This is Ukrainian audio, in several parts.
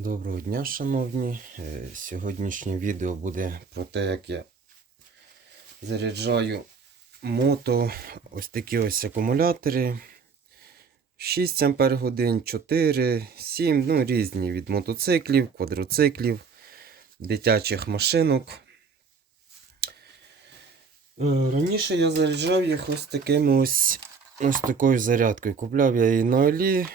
Доброго дня, шановні. Е, Сьогоднішнє відео буде про те, як я заряджаю мото. Ось такі ось акумулятори. 6 Ампер годин, 4, 7, ну різні від мотоциклів, квадроциклів, дитячих машинок. Е, Раніше я заряджав їх ось такими ось, ось такою зарядкою. Купляв я її на Олі.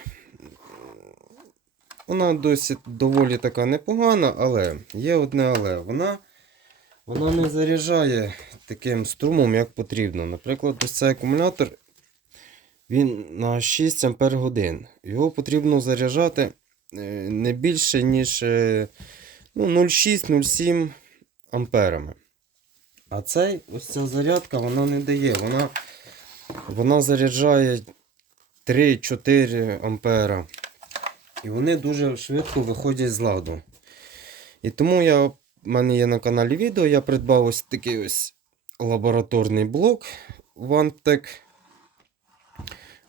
Вона досить доволі така непогана, але є одне але. Вона, вона не заряджає таким струмом, як потрібно. Наприклад, ось цей акумулятор він на 6 Ампер годин. Його потрібно заряджати е, не більше, ніж е, ну, 0,6-0,7 амперами. А цей, ось ця зарядка вона не дає. Вона, вона заряджає 3-4 ампера. І вони дуже швидко виходять з ладу. І тому я, в мене є на каналі відео, я придбав ось такий ось лабораторний блок Vantec.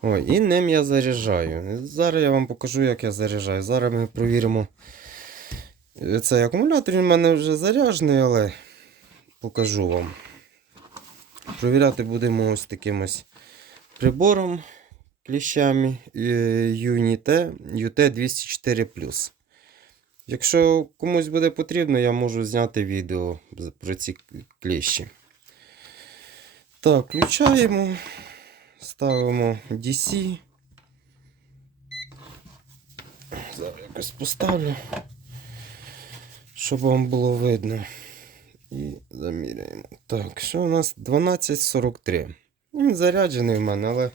Ой, і ним я заряджаю. Зараз я вам покажу, як я заряджаю. Зараз ми провіримо цей акумулятор. Він в мене вже заряджений, але покажу вам. Провіряти будемо ось таким ось прибором кліщами Unite UT204. Якщо комусь буде потрібно, я можу зняти відео про ці кліщі. Так, включаємо, ставимо DC. Зараз якось поставлю, щоб вам було видно. І заміряємо. Так, що у нас 12.43. Він заряджений в мене, але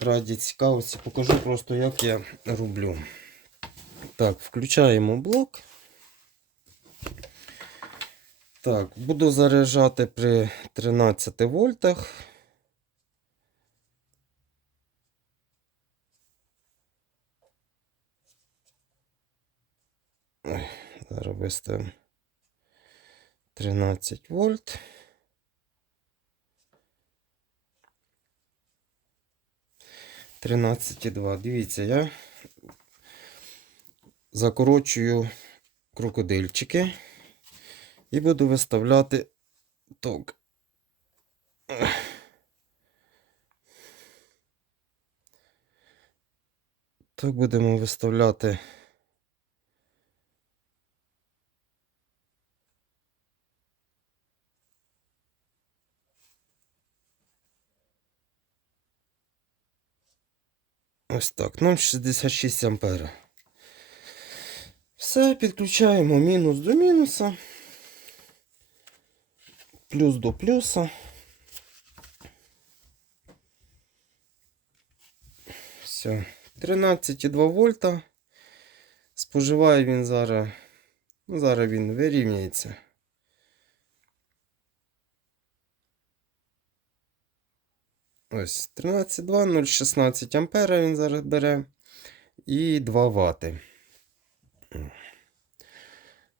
раді цікавості покажу просто, як я роблю. Так, включаємо блок. Так, буду заряджати при 13 вольтах. Ой, зараз виставимо 13 вольт. Тринадцять і два. Дивіться, я закорочую крокодильчики і буду виставляти ток. Так будемо виставляти. Ось так, 0,66 ампера. Все, підключаємо мінус до мінуса. Плюс до плюса. Все. 13,2 вольта. Споживає він зараз. Ну, зараз він вирівняється. Ось 13,2, 0,16 ампера він зараз бере. І 2 вати.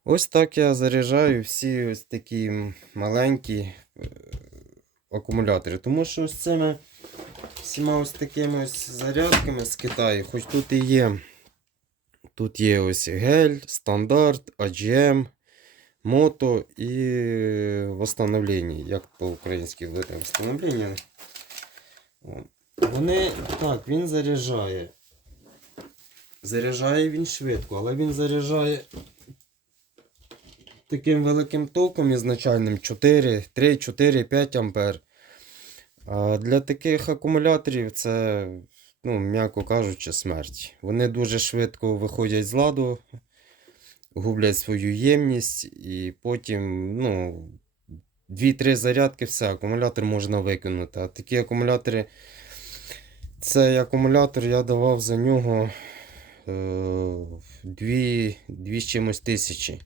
Ось так я заряджаю всі ось такі маленькі е, акумулятори. Тому що ось цими всіма ось такими ось зарядками з Китаю, хоч тут і є. Тут є ось гель, стандарт, AGM, мото і восстановлення. Як по-українськи буде восстановлення. Вони так, він заряджає. Заряджає він швидко, але він заряджає таким великим током ізначальним 4, 3, 4, 5 ампер. А для таких акумуляторів це, ну, м'яко кажучи, смерть. Вони дуже швидко виходять з ладу, гублять свою ємність і потім, ну, 2-3 зарядки, все, акумулятор можна викинути. А такі акумулятори, цей акумулятор я давав за нього е, 2, 2 з чимось тисячі.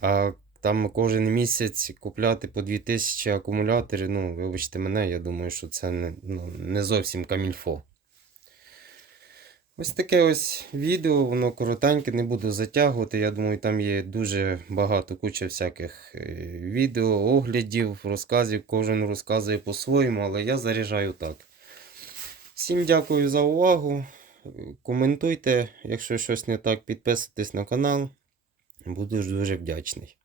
А там кожен місяць купляти по 2000 акумуляторів, ну, вибачте мене, я думаю, що це не, ну, не зовсім камільфо. Ось таке ось відео, воно коротеньке, не буду затягувати. Я думаю, там є дуже багато куча всяких е, відео, оглядів, розказів. Кожен розказує по-своєму, але я заряджаю так. Всім дякую за увагу. коментуйте, якщо щось не так, підписуйтесь на канал. Буду дуже вдячний.